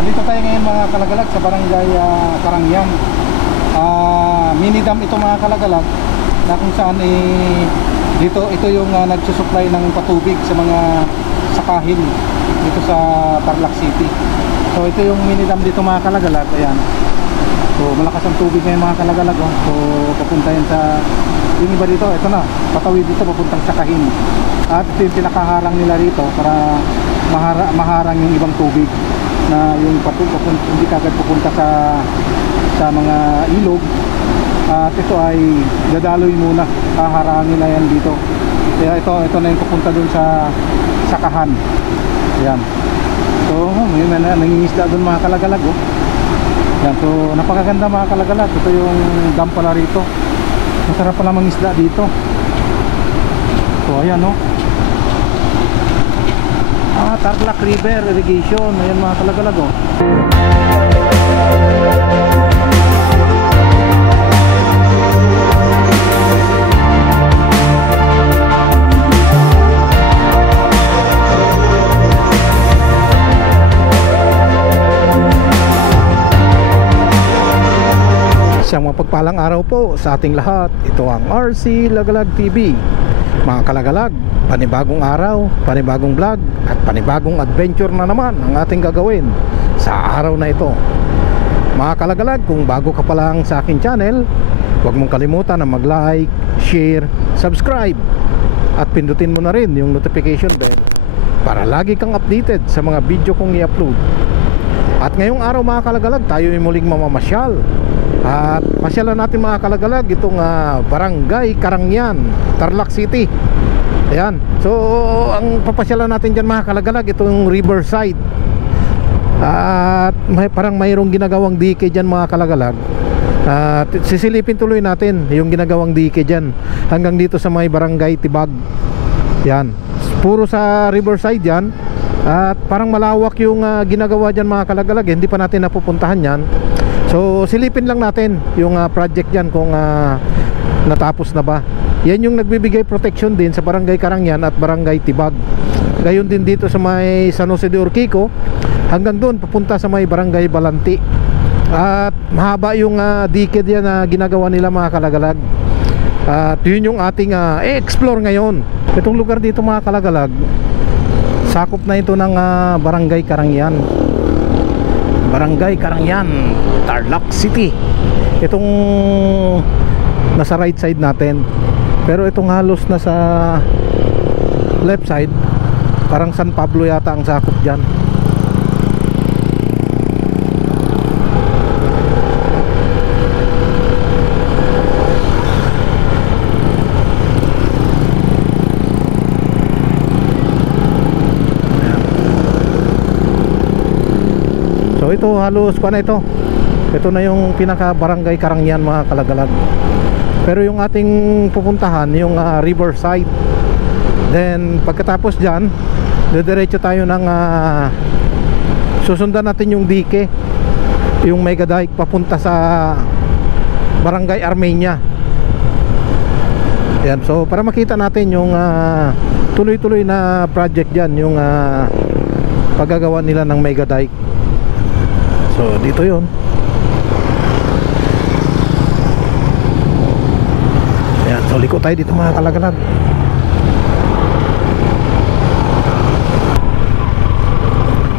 Andito tayo ngayon mga kalagalag sa barangay Karangyan. Mini dam ito mga kalagalag, na kung saan ito yung nagsusupply ng patubig sa mga sakahin dito sa Tarlac City. So ito yung mini dam dito mga kalagalag. Ayan. So malakas ang tubig ngayon mga kalagalag, oh. So papunta yan sa yung iba dito, ito na, patawid dito papuntang sakahin. At ito yung pinakaharang nila rito para maharang yung ibang tubig na yung hindi kagad pupunta sa mga ilog. At ito ay dadaloy muna, haharangin na yan dito. Kaya ito na yung pupunta dun sa sakahan. Ayan. So may nangingisda dun mga kalagalag, oh. Yan, so napakaganda mga kalagalag. Ito yung dam pala rito. Masarap pala mangisda dito. So ayan, no. Tarlac River Irrigation. Ayan mga kalagalag, oh. Isang mapagpalang araw po sa ating lahat. Ito ang RC Lagalag TV. Mga kalagalag, panibagong araw, panibagong vlog at panibagong adventure na naman ang ating gagawin sa araw na ito. Mga kalagalag, kung bago ka pa lang sa aking channel, huwag mong kalimutan na mag-like, share, subscribe at pindutin mo na rin yung notification bell para lagi kang updated sa mga video kong i-upload. At ngayong araw mga kalagalag, tayo ay muling mamamasyal. At pasyalan natin mga kalagalag itong barangay Karangyan, Tarlac City. Ayan. So ang papasyalan natin dyan mga kalagalag, itong riverside. At parang mayroong ginagawang dike dyan mga kalagalag. At sisilipin tuloy natin yung ginagawang dike dyan hanggang dito sa may barangay Tibag. Yan. Puro sa riverside yan. At parang malawak yung ginagawa dyan mga kalagalag. Hindi pa natin napupuntahan yan. So silipin lang natin yung project dyan kung natapos na ba. Yan yung nagbibigay protection din sa barangay Karangyan at barangay Tibag. Gayon din dito sa may San Jose de Urquico, hanggang doon papunta sa may barangay Balanti. At mahaba yung dike diyan na ginagawa nila mga kalagalag. At yun yung ating explore ngayon. Itong lugar dito mga kalagalag, sakop na ito ng barangay Karangyan. Barangay Karangyan, Tarlac City. Itong nasa right side natin. Pero itong halos nasa left side, parang San Pablo yata ang sakop dyan. So ito halos pa na ito. Ito na yung pinaka barangay Karangyan mga kalagalag. Pero yung ating pupuntahan yung riverside. Then pagkatapos dyan, diretso tayo ng susundan natin yung dike, yung mega dike papunta sa barangay Armenia. Yan, so para makita natin yung tuloy-tuloy na project dyan, yung paggagawa nila ng mega dike. So dito yun. Yan, so liko tayo dito mga kalagalag.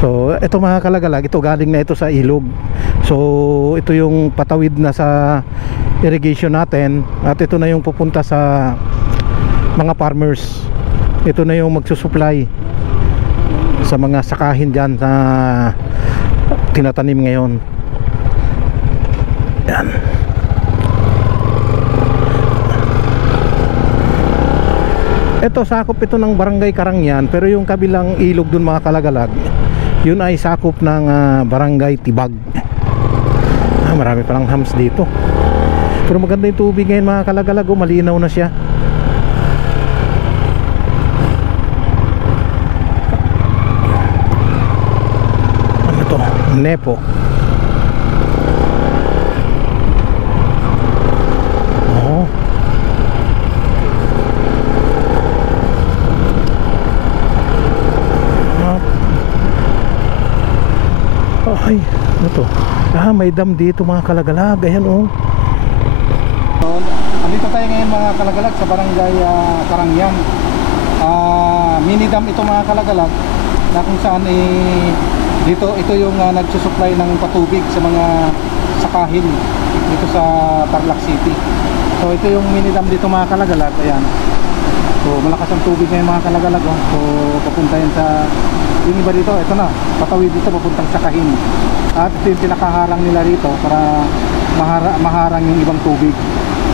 So ito mga kalagalag, ito galing na ito sa ilog. So ito yung patawid na sa irrigation natin. At ito na yung pupunta sa mga farmers. Ito na yung magsusupply sa mga sakahin dyan na tinatanim ngayon. Yan. Ito sakop ito ng barangay Karangyan, pero yung kabilang ilog dun mga kalagalag, yun ay sakop ng barangay Tibag. Marami palang hams dito. Pero maganda yung tubig ngayon mga kalagalag, malinaw na siya. Ano to? Nepo. Ay, ano to? May dam dito mga kalagalag. Ayan oh. So, andito tayo ngayon mga kalagalag sa barangay Karangyan. Mini dam ito mga kalagalag, na kung saan dito ito yung nagsusupply ng patubig sa mga sakahin dito sa Tarlac City. So ito yung mini dam dito mga kalagalag. Ayan. So malakas ang tubig ngayon mga kalagalag oh. So papunta yan sa yung iba dito, ito na, patawid dito papuntang sakahin. At ito yung pinakaharang nila rito para maharang yung ibang tubig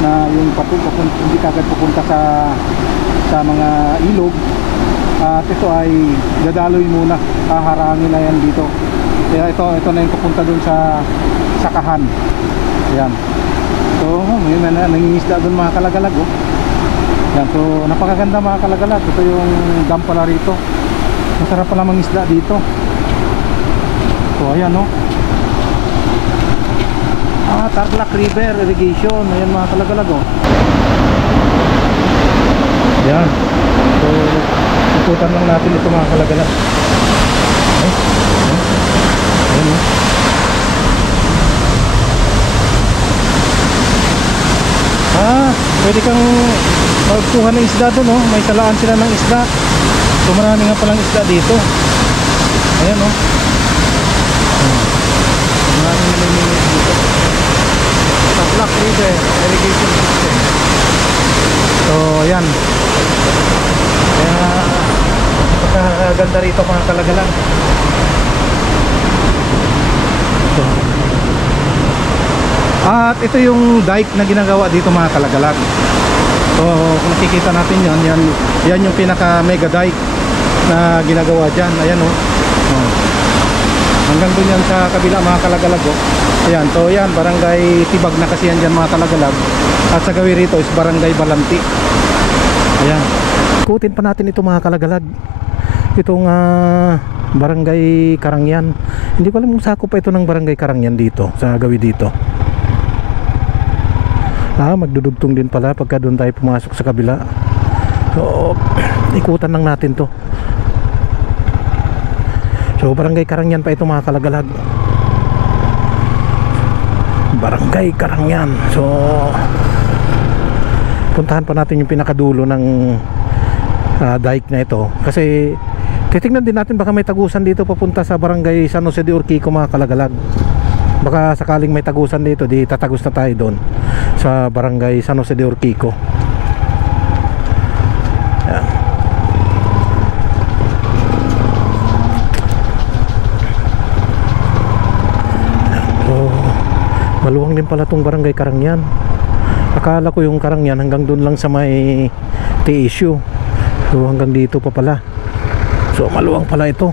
na yung hindi kagad pupunta sa mga ilog. At ito ay dadaloy muna, haharangin na yan dito. Kaya ito na yung pupunta dun sa sakahan. Ayan. So may nangingisda dun mga kalagalag oh. Ayan, so napakaganda mga kalagalag. Ito yung dam pala rito. Masarap pala mangisda dito. So ayan no. Tarlac River Irrigation. Ayan mga kalagalag oh. Ayan. So ikutan lang natin ito mga kalagalag. Ayan no. Pwede kang magkuha ng isda doon no. May salaan sila ng isda. So marami nga palang isda dito. Ayan no. Marami nililinis dito. Tarlac River Irrigation System. So ayan. Kaya pagkaganda rito mga kalagalang. So, at ito yung dike na ginagawa dito mga kalagalag. So kung nakikita natin yan yung pinaka mega dike na ginagawa dyan. Ayan oh. Hanggang dun yan sa kabila mga kalagalag oh. Ayan, so yan barangay Tibag na kasi yan dyan mga kalagalag. At sa gawi rito is barangay Balanti. Ayan. Ikutin pa natin ito mga kalagalag. Itong barangay Karangyan. Hindi ko alam kung sakop pa ito ng barangay Karangyan dito sa gawi dito. Magdudugtong din pala pagka doon tayo pumasok sa kabila. So ikutan lang natin to. So barangay Karangyan pa ito mga kalagalag. Barangay Karangyan. So puntahan pa natin yung pinakadulo ng dike na ito. Kasi titignan din natin baka may tagusan dito papunta sa barangay San Jose de Urquico mga kalagalag. Baka sakaling may tagusan dito, di tatagos na tayo doon sa barangay San Jose de Urquico. Ayan. So maluwang din pala tong barangay Karangyan. Akala ko yung Karangyan hanggang doon lang sa may T-issue. So hanggang dito pa pala. So maluwang pala ito.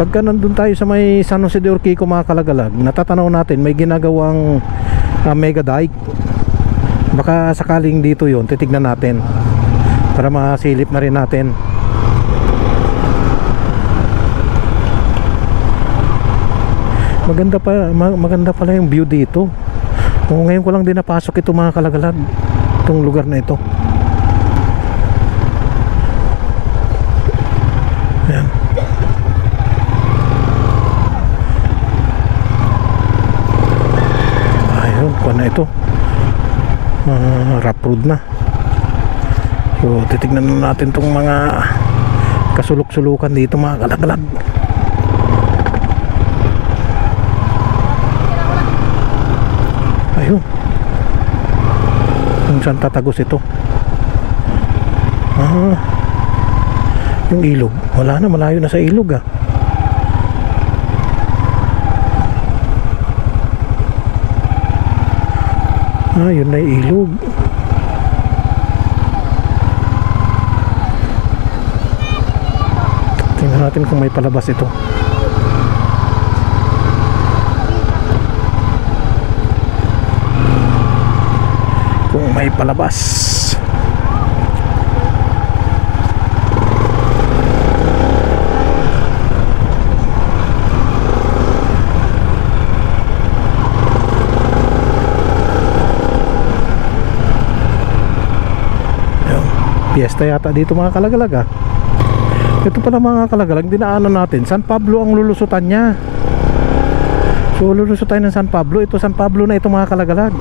Pagka nandun tayo sa may San Jose de Urquico mga kalagalag, natatanaw natin may ginagawang mega dike. Baka sakaling dito yon, titignan natin para masilip na rin natin. Maganda pala yung view dito. Ngayon ko lang din napasok ito mga kalagalag, itong lugar na ito. Ayan. Na ito rough road na. So titignan natin tong mga kasulok-sulukan dito mga kalagalag. Ayun, kung saan tatagos ito. Yung ilog, wala na, malayo na sa ilog yun na yung ilog. Tingnan natin kung may palabas ito. Kung may palabas. Fiesta yata dito mga kalagalag Ito pala mga kalagalag, dinaanan natin San Pablo ang lulusutan niya. So lulusot tayo ng San Pablo. Ito San Pablo na ito mga kalagalag.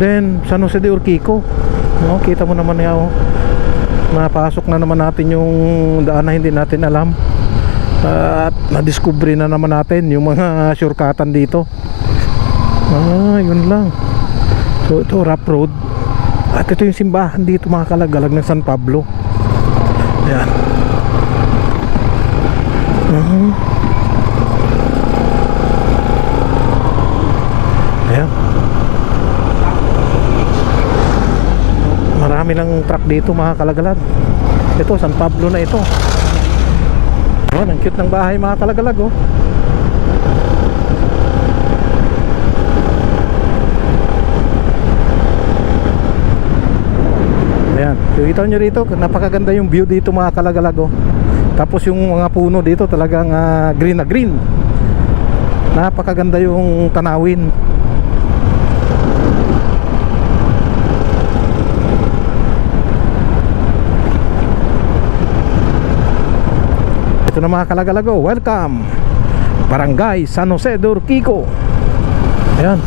Then San Jose de Urquico. Kita mo naman yan napasok na naman natin yung daan na hindi natin alam. At na-discovery na naman natin yung mga shortcutan dito. Yun lang. So ito rough road. At ito yung simbahan dito mga kalagalag ng San Pablo. Ayan. Ayan. Marami lang truck dito mga kalagalag. Ito San Pablo na ito. Ang cute ng bahay mga kalagalag Ayan, kita nyo rito, napakaganda yung view dito mga kalagalag Tapos yung mga puno dito talagang green na green. Napakaganda yung tanawin. Ito na mga kalagalag welcome Barangay San Jose de Urquico. Ayan,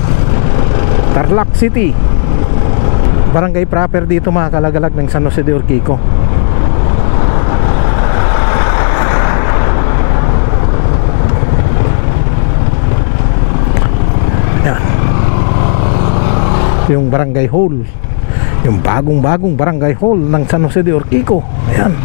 Tarlac City. Barangay proper dito mga kalagalag ng San Jose de Urquico. Yan. Yung barangay hall, yung bagong barangay hall ng San Jose de Urquico. Ayan.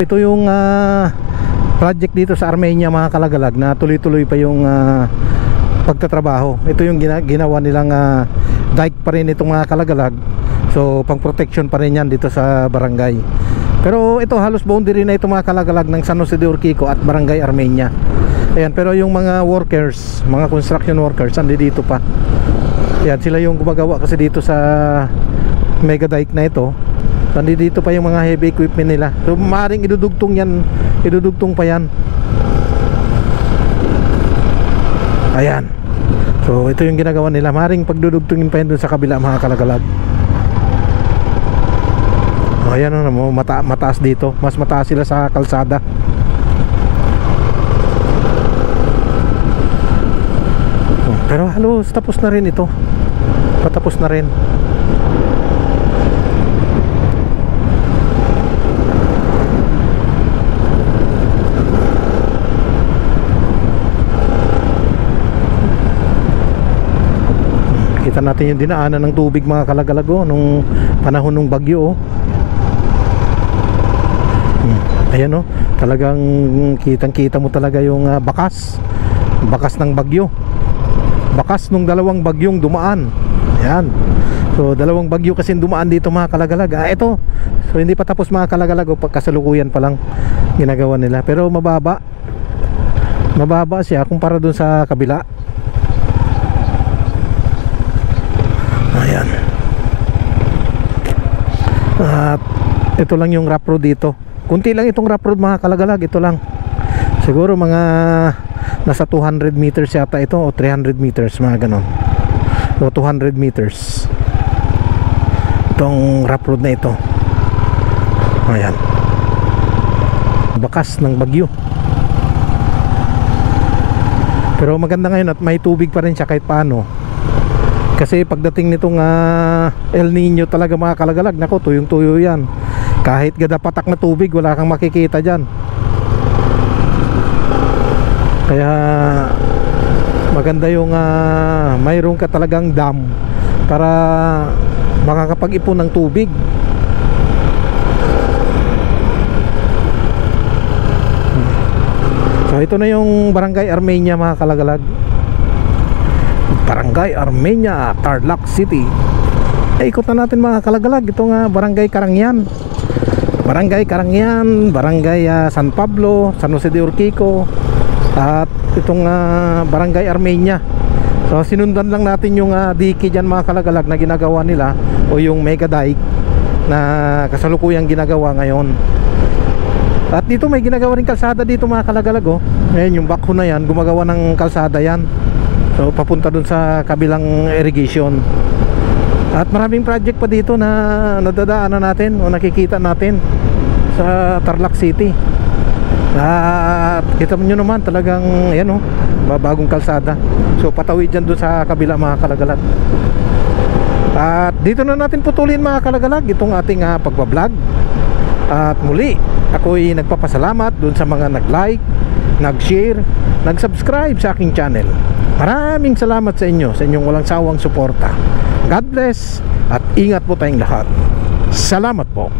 Ito yung project dito sa Armenia mga kalagalag na tuloy-tuloy pa yung pagtatrabaho. Ito yung ginawa nilang dike pa rin itong mga kalagalag. So pang protection pa rin yan dito sa barangay. Pero ito halos boundary na ito mga kalagalag ng San Jose de Urquico at Barangay Armenia. Ayan, pero yung mga workers, mga construction workers dito pa. Ayan, sila yung gumagawa kasi dito sa mega dike na ito. Dito pa yung mga heavy equipment nila. So maaaring idudugtong yan, idudugtong pa yan. Ayan. So ito yung ginagawa nila. Maaaring pagdudugtungin pa yan dun sa kabila mga kalagalag. Ayan mo, mataas dito. Mas mataas sila sa kalsada. Pero halos tapos na rin ito. Patapos na rin. Kita natin yung dinaanan ng tubig mga kalagalago nung panahon ng bagyo Ayan talagang kitang-kita mo talaga yung bakas ng bagyo. Bakas nung dalawang bagyong dumaan. Ayan. So dalawang bagyo kasi dumaan dito mga kalagalag. Ito. So hindi pa tapos mga kalagalag pagkasalukuyan pa lang ginagawa nila. Pero mababa. Mababa siya kumpara dun sa kabila. Ayan. At ito lang yung rough road dito. Kunti lang itong rough road mga kalagalag. Ito lang. Siguro mga nasa 200 meters yata ito o 300 meters mga ganon. O 200 meters itong rough road na ito. Ayan. Bakas ng bagyo. Pero maganda ngayon at may tubig pa rin siya kahit paano. Kasi pagdating nitong El Nino talaga mga kalagalag, nako, tuyong tuyo yan. Kahit gadapatak na tubig, wala kang makikita dyan. Kaya maganda yung mayroon ka talagang dam para makakapag-ipon ng tubig. So ito na yung Barangay Armenia mga kalagalag. Barangay Armenia, Tarlac City. Ikot na natin mga kalagalag. Ito nga Barangay Carangyan, Barangay Carangyan, Barangay San Pablo, San Jose de Urquico, at itong Barangay Armenia. So sinundan lang natin yung dike dyan mga kalagalag na ginagawa nila, o yung mega dike na kasalukuyang ginagawa ngayon. At dito may ginagawa rin kalsada dito mga kalagalag, oh. Ngayon yung backhoe na yan, gumagawa ng kalsada yan. So papunta dun sa kabilang irrigation. At maraming project pa dito na nadadaanan natin o nakikita natin sa Tarlac City. At kita nyo naman talagang yan, oh, bagong kalsada. So patawid dyan dun sa kabila mga kalagalag. At dito na natin putulin mga kalagalag itong ating pagbablog. At muli, ako'y nagpapasalamat dun sa mga nag-like, nag-share, nag-subscribe sa aking channel. Maraming salamat sa inyo, sa inyong walang sawang suporta. God bless at ingat po tayong lahat. Salamat po.